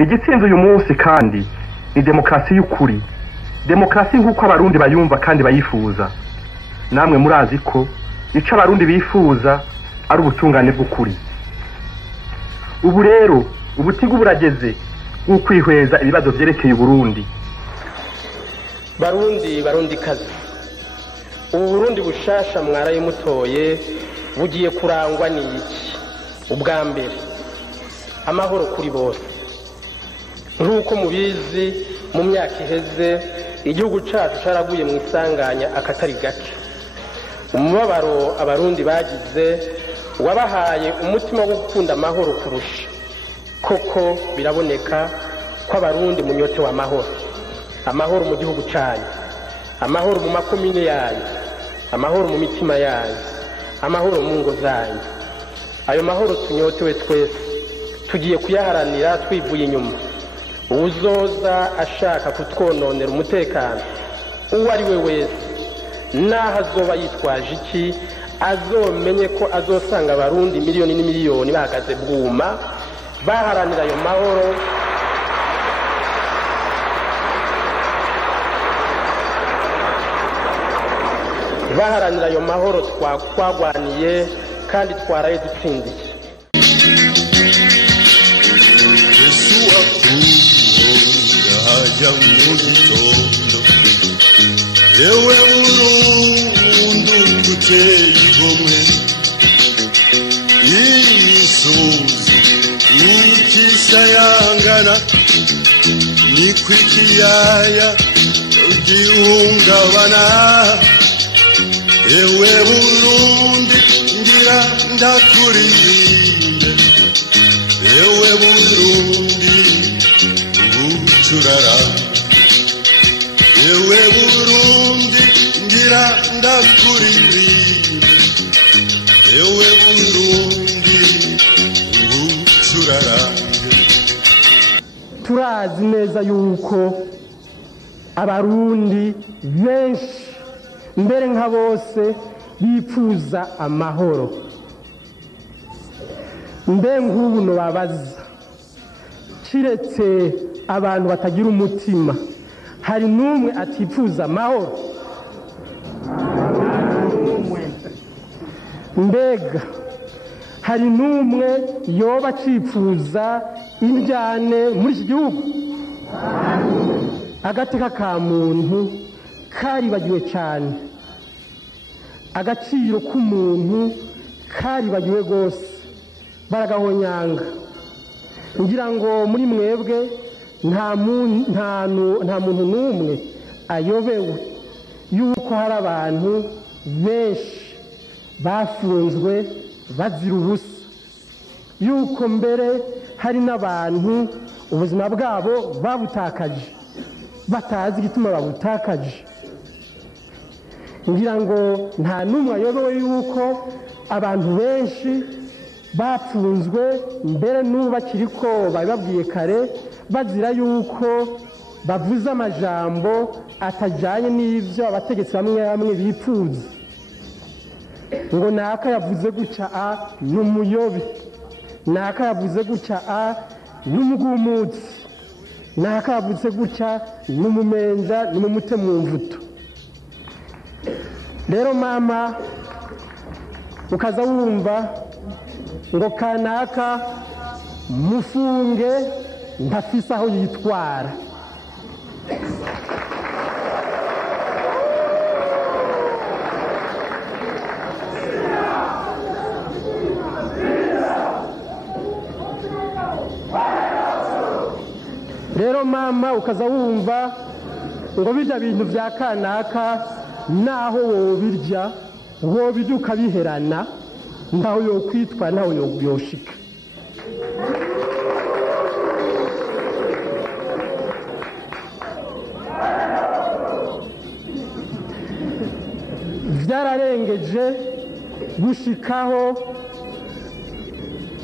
igitsinze uyu munsi kandi ni demokarasi y'ukuri, demokarasi nk'uko abarundi bayumva kandi bayifuza. Namwe murazi ko ico abarundi bifuza ari ubutungane bw'ukuri. Ubu rero ubutigu burageze ukwihweza ibibazo vyerekeye Burundi. Barundi kazi, ubu Burundi bushasha mwaraye mutoye bugiye kurangwa n'iki? Ubwa mbere, amahoro kuri bose. Nk'uko mubizi, mu myaka iheze igihugu cacu caraguye mu isanganya akatari gake. Umubabaro abarundi bagize wabahaye umutima wo gukunda amahoro kurusha. Koko biraboneka ko abarundi munyote wa amahoro mu gihugu cyanyu, amahoro mu makomine yanyu, amahoro mu mitima yanyu, amahoro mu ngo zanyu. Ayo mahoro tunyotewe twese tugiye kuyaharanira twivuye inyuma. Uzoza ashaka kutwononera umutekano uwo ari we wese, naho azoba yitwaje iki, azomenye ko azosanga abarundi miliyoni n'imiliyoni bahagaze bwuma baharanira ayo mahoro. Baharanira ayo mahoro twagwaniye kandi twaraye dutsindiye. Haja mu gitondo yewe Burundi uteye igomwe, imisozi n'ikisayangana nikwikiyaya ugihungabana. Yewe Burundi ngira ndakuririmbe, yewe Burundi ubucurara, yewe Burundi ngira ndakuririmbe, yewe Burundi ubucurara. Turazi neza yuko abarundi benshi mbere nka bose bifuza amahoro. Mbe nk'ubu nobabaza, kiretse abantu batagira umutima, hari n'umwe atifuza amahoro? Mbega hari n'umwe yoba acifuza indyane muri iki gihugu? Agateka ka muntu karibagiwe cyane, agaciro k'umuntu karibagiwe rwose, baragahonyanga. Ngira ngo muri mwebwe nta muntu n'umwe ayobewe yuko hari abantu benshi bafunzwe bazira ubusa, yuko mbere hari n'abantu ubuzima bwabo babutakaje batazi igituma babutakaje. Ngira ngo nta n'umwe ayobewe yuko abantu benshi bapfunzwe mbere n'ubu bakiriko bababwiye kare bazira yuko bavuze amajambo atajanye n'ivyo abategetsi bamwe bamwe bipfuza. Ngo naka yavuze gutya a n'umuyobe, naka yavuze gutya a n'umugumutsi, naka yavuze gutya n'umumenja n'umumute mu mvuto. Rero mama ukaza wumva ngo kanaka mufunge ntafise aho yitwara. Rero mama ukaza wumva ngo birya bintu vya kanaka naho wobirya wobirya ukabiherana ntaho yokwitwa ntaho yoshika. Vyararengeje gushikaho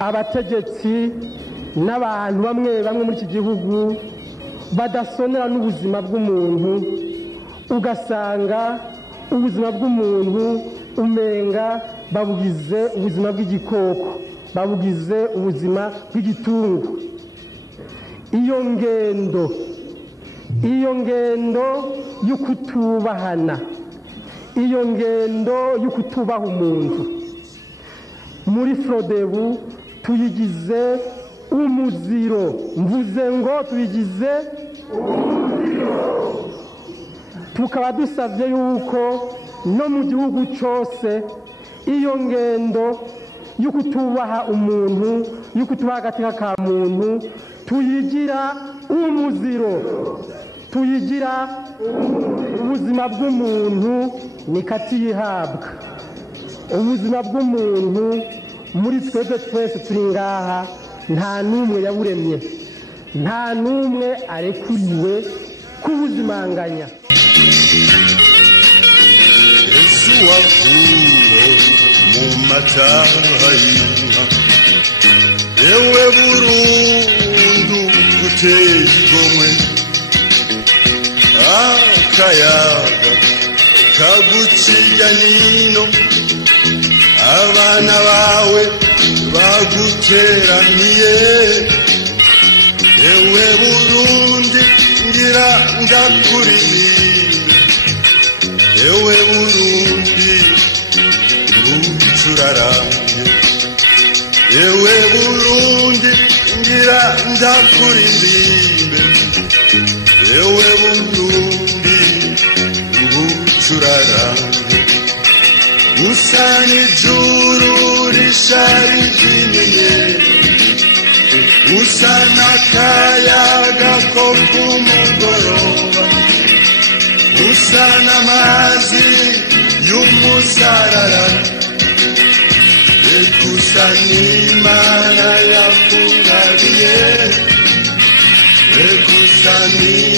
abategetsi n'abantu bamwe bamwe muri iki gihugu badasonera n'ubuzima bw'umuntu, ugasanga ubuzima bw'umuntu umenga babugize ubuzima bw'igikoko, babugize ubuzima bw'igitungu. iyo ngendo y'ukutubahana, iyo ngendo y'ukutubaha umuntu muri Frodebu tuyigize umuziro. Mvuze ngo tuyigize umuziro. Tukaba dusavye yuko no mu gihugu cyose iyo ngendo y'ukutubaha umuntu, y'ukutubaha agateka ka muntu tuyigira umuziro, tuyigira ubuzima bw'umuntu nikatiyihabwa. Ubuzima bw'umuntu muri twebwe twese turi ngaha nta n'umwe yaburemye, nta n'umwe arekuriwe kubuzimanganya. Yesu wakuwo mu mataha y'inka, ewe Burundu guteye igomwe, akayaga kaguciya nino, abana bawe baguteraniye, ewe Burundi ngira ndakuririmbe, ewe Burundi ngucurarange, ewe Burundi ngira ndakuririmbe, ewe Burundi ngucurarange. Usa n'ijuru risharije inyenyeri, usa n'akayaga ko ku mugoroba, usa n'amazi y'umusarara, reka usa n'Imana yakugabiye, reka usa n'Imana